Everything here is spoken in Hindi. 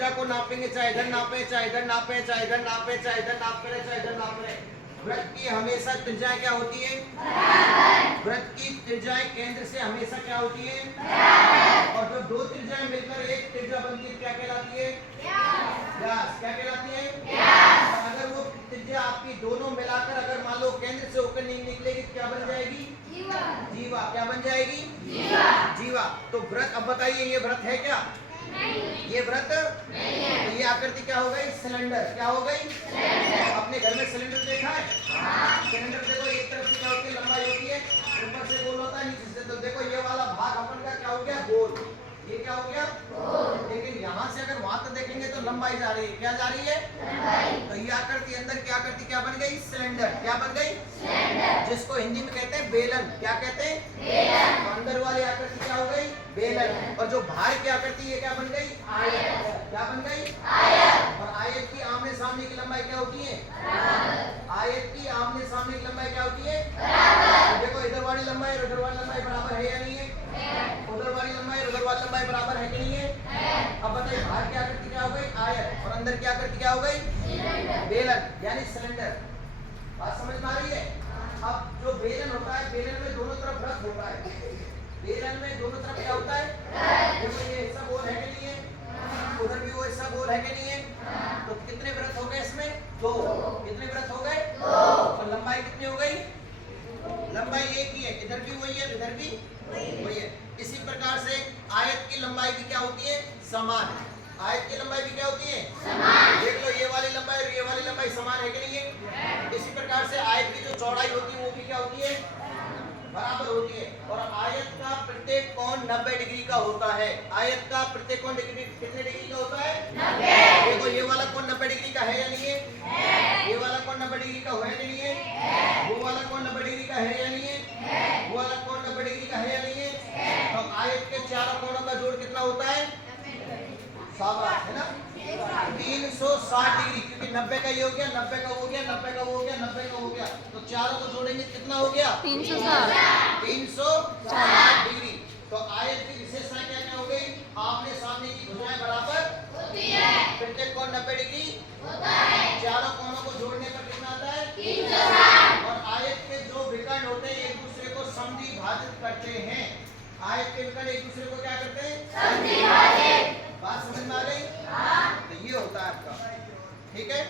त्रिज्या को नापेंगे, चाहे इधर नापे, चाहे इधर नापे, चाहे इधर नापे, चाहे इधर नाप करें, चाहे इधर नाप करें, वृत्त की हमेशा त्रिज्याएं क्या होती है? वृत्त की त्रिज्याएं केंद्र से हमेशा क्या होती है? और जब दो त्रिज्याएं मिलकर एक त्रिज्या बनती है क्या कहलाती है? व्यास। क्या कहलाती है? व्यास। अगर वो त्रिज्या आपकी दोनों मिलाकर अगर मान लो केंद्र से होकर नहीं निकलेगी क्या बन जाएगी? जीवा। जीवा। क्या बन जाएगी? जीवा। जीवा। तो वृत्त, अब बताइए ये वृत्त है क्या? नहीं। ये वृत्त नहीं है। तो ये आकृति क्या हो गई? सिलेंडर। क्या हो गई? सिलेंडर। अपने घर में सिलेंडर देखा है? हाँ। सिलेंडर देखो एक तरफ से क्या होती है? लंबाई होती है, ऊपर से गोल होता है, नीचे से। तो देखो ये वाला भाग अपन का क्या हो गया? गोल। ये क्या हो गया? गोल। लेकिन यहाँ से अगर वहां तक देखेंगे तो लंबाई जा रही है। क्या जा रही है? लंबाई। तो ये आकृति अंदर क्या आकृति क्या बन गई? सिलेंडर। क्या बन गई? सिलेंडर। जिसको हिंदी में कहते हैं बेलन। क्या कहते हैं? बेलन। तो अंदर वाली आकृति क्या हो गई? बेलन। और जो बाहर की आकृति ये क्या बन गई? आयत। क्या बन गई? आयत। और आयत की आमने सामने की लंबाई क्या होती है? बराबर। आयत की आमने सामने की लंबाई क्या होती है? बराबर। तो देखो इधर वाली लंबाई और उधर वाली लंबाई बराबर है या नहीं है? उधर वाली लंबाई और उधर वाली लंबाई बराबर है कि नहीं है? अब बताइए बाहर की आकृति क्या हो गई? आयत। और अंदर की आकृति क्या हो गई? बेलन यानी सिलेंडर। बात समझ में आ रही है? अब जो बेलन होता है, बेलन में दोनों तरफ वृत्त होता है। बेलन में दोनों तरफ क्या होता है? देखो ये हिस्सा गोल है कि नहीं है? उधर भी वो हिस्सा गोल है कि नहीं है? तो कितने वृत्त हो गए इसमें? दो। कितने वृत्त हो गए? दो। और लंबाई कितनी हो गई? लंबाई एक ही है। इधर भी वही है, इधर भी वही है। इसी प्रकार से आयत की लंबाई भी क्या होती है? समान। आयत की लंबाई भी क्या होती है? समान। देख लो ये वाली लंबाई और ये वाली लंबाई समान है कि नहीं है? इसी प्रकार से आयत की जो चौड़ाई होती है वो भी क्या होती है? बराबर होती है। और आयत का प्रत्येक कोण 90 डिग्री का होता है। आयत का प्रत्येक कोण डिग्री कितने डिग्री का होता है? 90। देखो ये वाला कोण 90 डिग्री का है या नहीं है? ये वाला कोण 90 डिग्री का है कि नहीं है? वो वाला कोण 90 डिग्री का है या नहीं है? वो वाला कोण 90 डिग्री का है या नहीं है? तो आयत के चारों कोणों का जोड़ कितना होता है? शाबाश, है ना? 360 डिग्री, क्योंकि 90 का ये हो गया, 90 का वो हो गया, 90 का वो हो गया, 90 का हो गया, तो चारों को जोड़ेंगे कितना हो गया? 360 डिग्री। तो आयत की विशेषता क्या क्या हो गई? आमने सामने की भुजाएं बराबर होती है, प्रत्येक कोण 90 डिग्री होता है, चारों कोणों को जोड़ने पर कितना आता है? 360। और आयत के जो विकर्ण होते हैं एक दूसरे को समद्विभाजित करते हैं। आयत के विकर्ण एक दूसरे को क्या करते हैं? समद्विभाजित। बात समझ में आ गई? हाँ। तो ये होता है आपका, ठीक है।